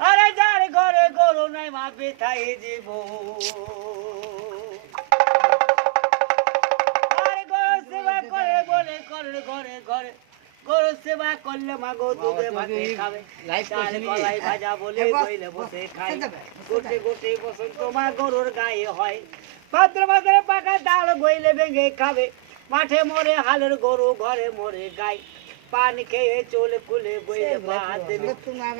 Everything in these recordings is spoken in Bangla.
আরে যার ঘরে গরু নাই মা বেথাই জীব আরে গরু সেবা করে বলে করে ঘরে ঘরে গরু সেবা করলে মা গো দুধে ভাতে খাবে চাল কলাই ভাজা বলে বইলে বসে খাই গোটে গোটে বসন্ত মা গরুর গায়ে হয় ভাদ্র মাসের পাকা ডাল বইলে ভেঙে খাবে মাঠে মরে হালের গরু ঘরে মরে গাই পানি খেয়ে চলে কুলে বইলে ভাত দেবে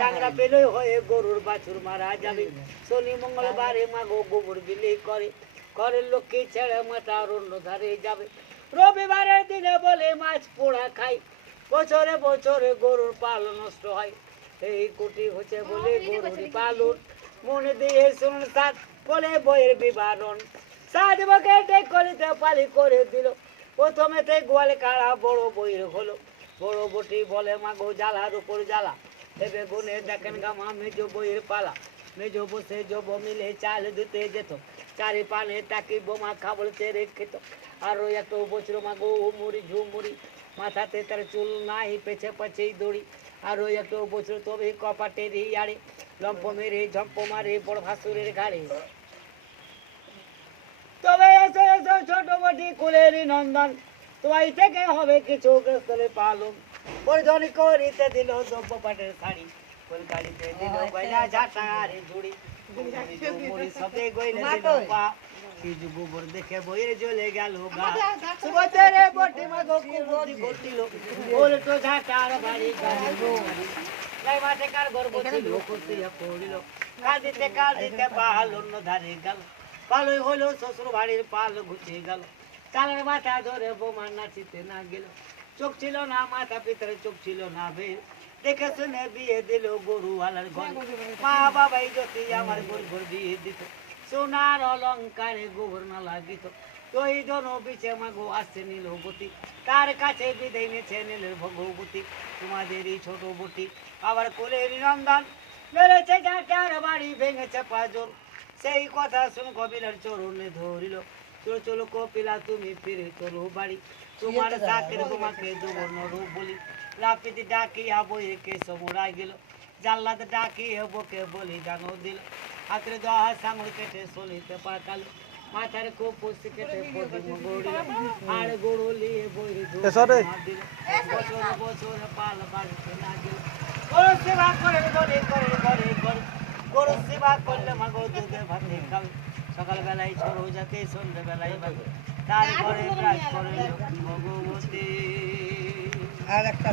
চাংরা পেলে হয়ে গরুর বাছুর মারা যাবে শনি মঙ্গলবারে মা গো গোবর বিলি করে ঘরের লক্ষ্মী ছেড়ে মাথা অন্য ধারে যাবে রবিবারের দিনে বলে মাছ পোড়া খাই বছরে বছরে গরুর পাল নষ্ট হয় এই কোটি হচ্ছে বলে গরুর পালন মনে দিয়ে শুনুন সাত বলে বইয়ের বিবরণ সাত বকে ডেক করিতে পালি করে দিল প্রথমেতে গোয়ালে কাড়া বড় বইয়ের হলো বড় বটি বলে মাগো জ্বালার উপর জ্বালা এবে গুনে দেখেন গামা মেজো বইয়ের পালা মেজো বসে জব মিলে চাল দিতে যেত চারি পানে তাকি বোমা খাবল চেরে খেত আরো একটু বছর মাগো মুড়ি ঝুমুড়ি মাথাতে তার চুল নাই পেছে পেছেই দড়ি আরো একটু বছর তবে কপাটের ইয়ারে লম্প মেরে ঝম্প মারে বড় ভাসুরের ঘাড়ে তবে এসে এসে ছোট বটি কুলের নন্দন তোমায় থেকে হবে কিছু গ্রস্তলে পালন পরিধান করিতে দিল দ্রব্য পাটের শাড়ি কলকারিতে দিল বাইলা ঝাঁটারে জুড়ি মুড়ি সবে গইলে দিল পা কিছু গোবর দেখে বইয়ের জ্বলে গেল গা সুবতেরে বটি মাগো কুমতি ঘটিল উল্টো ঝাঁটার বাড়ি গাড়ি লাই মাঠে কার গর্ব ছিল করতিয়া পড়িল কাঁদিতে পাল অন্য ধারে গেল পালই হলো শ্বশুর বাড়ির পাল ঘুচে গেল চালের মাথা ধরে বোমা নাচিতে না গেল চোখ ছিল না মাথা পিতরে চোখ ছিল না বের দেখে শুনে বিয়ে দিল গরুওয়ালার ঘর মা বাবাই যদি আমার গরু বিয়ে দিত সোনার অলঙ্কারে গোবর না লাগিত তুই জন বিছে মাগো আসছে নিল গতি তার কাছে বিদায় নেছে নিলের ভগবতী তোমাদেরই ছোট বটি আবার কোলের নন্দন মেরেছে যার বাড়ি ভেঙেছে পাঁচজন সেই কথা শুন কপিলার চরণে ধরিল চলো চলো কপিলা তুমি ফিরে চলো বাড়ি তোমার চাকের তোমাকে দুবর্ণ রূপ বলি রাপিতে ডাকিয়া বইয়ে কে সমরাই গেল জাল্লাতে ডাকিয়ে বকে বলি জানো দিল হাতের দহা সাঙুর কেটে চলিতে পাকালো মাথার খুব পুষি কেটে পদিম গড়িল আর গরু লিয়ে বইরে দিল বছর বছর পাল বাড়িতে না গেল গরু সেবা করে ঘরে ঘরে ঘরে ঘরে গরু সেবা করলে মাগো দুধে ভাতে খাবে সকালবেলায় ছোড়ো যাতে সন্ধ্যেবেলায় বাজে তার ঘরে প্রায় করে ভগবতী আর একটা